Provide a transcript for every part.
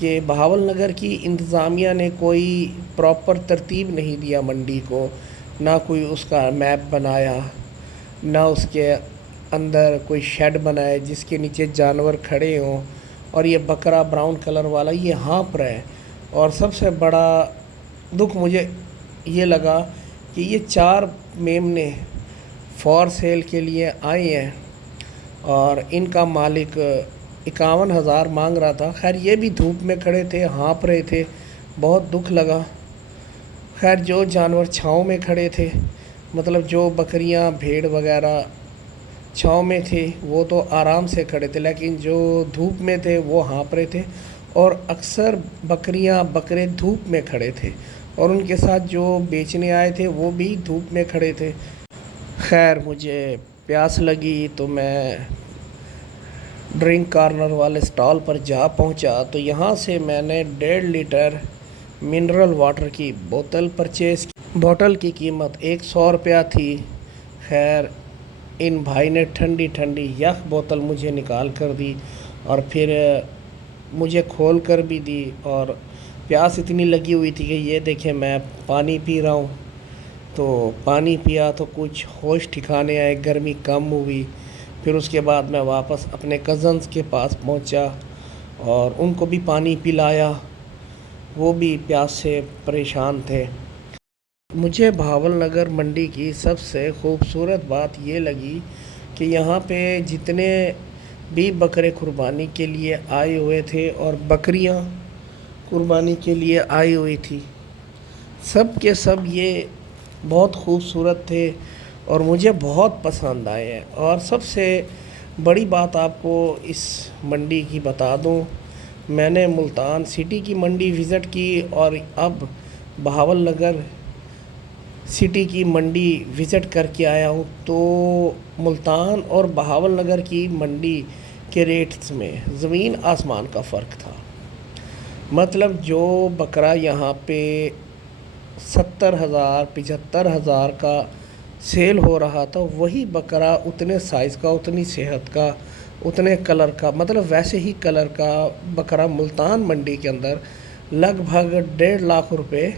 کہ بہاول نگر کی انتظامیہ نے کوئی پراپر ترتیب نہیں دیا منڈی کو، نہ کوئی اس کا میپ بنایا، نہ اس کے اندر کوئی شیڈ بنائے جس کے نیچے جانور کھڑے ہوں، اور یہ بکرا براؤن کلر والا یہ ہانپ رہا ہے۔ اور سب سے بڑا دکھ مجھے یہ لگا کہ یہ 4 میمنے فور سیل کے لیے آئی ہیں اور ان کا مالک 51,000 مانگ رہا تھا۔ خیر یہ بھی دھوپ میں کھڑے تھے، ہانپ رہے تھے، بہت دکھ لگا۔ خیر جو جانور چھاؤں میں کھڑے تھے، مطلب جو بکریاں بھیڑ وغیرہ چھاؤں میں تھے وہ تو آرام سے کھڑے تھے، لیکن جو دھوپ میں تھے وہ ہانپ رہے تھے، اور اکثر بکریاں بکرے دھوپ میں کھڑے تھے، اور ان کے ساتھ جو بیچنے آئے تھے وہ بھی دھوپ میں کھڑے تھے۔ خیر مجھے پیاس لگی تو میں ڈرنک کارنر والے سٹال پر جا پہنچا، تو یہاں سے میں نے 1.5 لیٹر منرل واٹر کی بوتل پرچیز کی۔ بوتل کی قیمت 100 روپیہ تھی۔ خیر ان بھائی نے ٹھنڈی ٹھنڈی یخ بوتل مجھے نکال کر دی، اور پھر مجھے کھول کر بھی دی، اور پیاس اتنی لگی ہوئی تھی کہ یہ دیکھیں میں پانی پی رہا ہوں، تو پانی پیا تو کچھ ہوش ٹھکانے آئے، گرمی کم ہوئی۔ پھر اس کے بعد میں واپس اپنے کزنز کے پاس پہنچا اور ان کو بھی پانی پلایا، وہ بھی پیاس سے پریشان تھے۔ مجھے بہاول نگر منڈی کی سب سے خوبصورت بات یہ لگی کہ یہاں پہ جتنے بھی بکرے قربانی کے لیے آئے ہوئے تھے اور بکریاں قربانی کے لیے آئی ہوئی تھی، سب کے سب یہ بہت خوبصورت تھے اور مجھے بہت پسند آئے ہیں۔ اور سب سے بڑی بات آپ کو اس منڈی کی بتا دوں، میں نے ملتان سٹی کی منڈی وزٹ کی اور اب بہاول نگر سٹی کی منڈی وزٹ کر کے آیا ہوں، تو ملتان اور بہاول نگر کی منڈی کے ریٹس میں زمین آسمان کا فرق تھا۔ مطلب جو بکرا یہاں پہ 70,000 75,000 کا سیل ہو رہا تھا، وہی بکرا اتنے سائز کا، اتنی صحت کا، اتنے کلر کا، مطلب ویسے ہی کلر کا بکرا ملتان منڈی کے اندر لگ بھگ 1.5 لاکھ روپے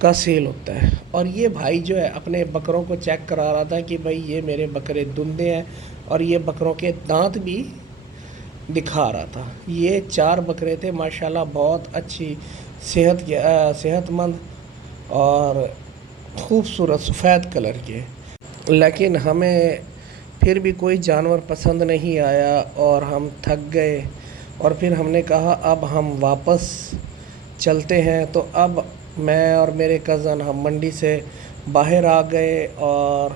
کا سیل ہوتا ہے۔ اور یہ بھائی جو ہے اپنے بکروں کو چیک کرا رہا تھا کہ بھائی یہ میرے بکرے دندے ہیں، اور یہ بکروں کے دانت بھی دکھا رہا تھا۔ یہ 4 بکرے تھے، ماشاءاللہ بہت اچھی صحت مند اور خوبصورت سفید کلر کے، لیکن ہمیں پھر بھی کوئی جانور پسند نہیں آیا اور ہم تھک گئے، اور پھر ہم نے کہا اب ہم واپس چلتے ہیں۔ تو اب میں اور میرے کزن ہم منڈی سے باہر آ گئے اور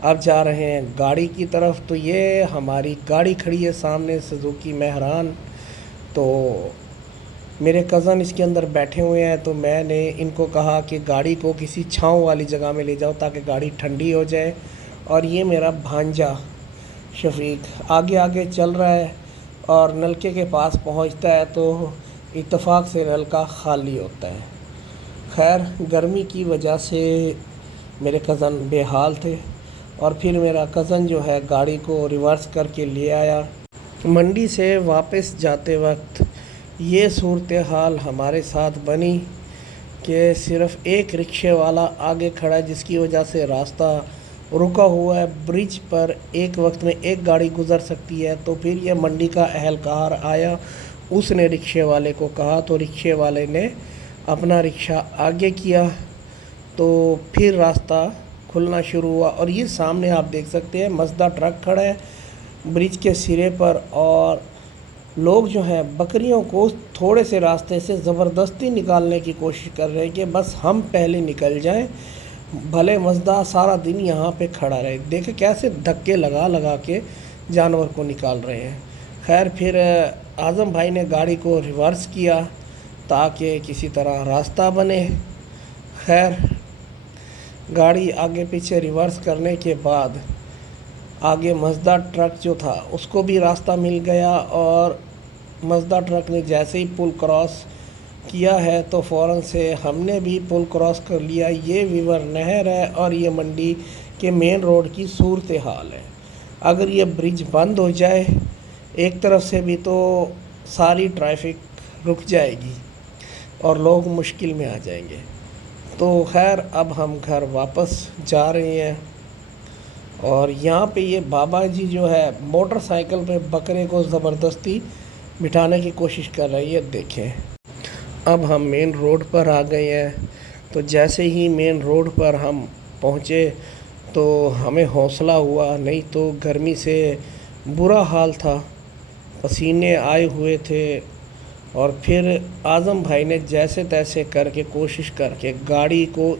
اب جا رہے ہیں گاڑی کی طرف۔ تو یہ ہماری گاڑی کھڑی ہے سامنے، سوزوکی مہران، تو میرے کزن اس کے اندر بیٹھے ہوئے ہیں، تو میں نے ان کو کہا کہ گاڑی کو کسی چھاؤں والی جگہ میں لے جاؤ تاکہ گاڑی ٹھنڈی ہو جائے۔ اور یہ میرا بھانجا شفیق آگے آگے چل رہا ہے، اور نلکے کے پاس پہنچتا ہے تو اتفاق سے نلکا خالی ہوتا ہے۔ خیر گرمی کی وجہ سے میرے کزن بے حال تھے، اور پھر میرا کزن جو ہے گاڑی کو ریورس کر کے لے آیا۔ منڈی سے واپس جاتے وقت یہ صورتحال ہمارے ساتھ بنی کہ صرف ایک رکشے والا آگے کھڑا ہے، جس کی وجہ سے راستہ رکا ہوا ہے۔ برج پر ایک وقت میں ایک گاڑی گزر سکتی ہے، تو پھر یہ منڈی کا اہلکار آیا، اس نے رکشے والے کو کہا، تو رکشے والے نے اپنا رکشہ آگے کیا، تو پھر راستہ کھلنا شروع ہوا۔ اور یہ سامنے آپ دیکھ سکتے ہیں مزدا ٹرک کھڑا ہے برج کے سرے پر، اور لوگ جو ہیں بکریوں کو تھوڑے سے راستے سے زبردستی نکالنے کی کوشش کر رہے ہیں کہ بس ہم پہلے نکل جائیں، بھلے مزدا سارا دن یہاں پہ کھڑا رہے۔ دیکھیں کیسے دھکے لگا لگا کے جانور کو نکال رہے ہیں۔ خیر پھر اعظم بھائی نے گاڑی کو ریورس کیا تاکہ کسی طرح راستہ بنے۔ خیر گاڑی آگے پیچھے ریورس کرنے کے بعد آگے مزدا ٹرک جو تھا اس کو بھی راستہ مل گیا، اور مزدا ٹرک نے جیسے ہی پل کراس کیا ہے تو فوراً سے ہم نے بھی پل کراس کر لیا۔ یہ ویور نہر ہے اور یہ منڈی کے مین روڈ کی صورتحال ہے۔ اگر یہ برج بند ہو جائے ایک طرف سے بھی تو ساری ٹریفک رک جائے گی اور لوگ مشکل میں آ جائیں گے۔ تو خیر اب ہم گھر واپس جا رہے ہیں، اور یہاں پہ یہ بابا جی جو ہے موٹر سائیکل پہ بکرے کو زبردستی بٹھانے کی کوشش کر رہی ہے، دیکھیں۔ اب ہم مین روڈ پر آ گئے ہیں، تو جیسے ہی مین روڈ پر ہم پہنچے تو ہمیں حوصلہ ہوا، نہیں تو گرمی سے برا حال تھا، پسینے آئے ہوئے تھے۔ اور پھر اعظم بھائی نے جیسے تیسے کر کے کوشش کر کے گاڑی کو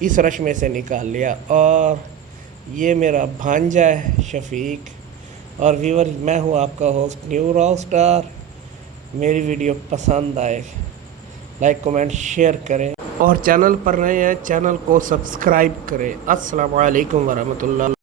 اس رش میں سے نکال لیا۔ اور یہ میرا بھانجا ہے شفیق، اور ویور میں ہوں آپ کا ہوسٹ نیو راو سٹار۔ میری ویڈیو پسند آئے لائک کمنٹ شیئر کریں، اور چینل پر رہے ہیں چینل کو سبسکرائب کریں۔ السلام علیکم ورحمۃ اللہ۔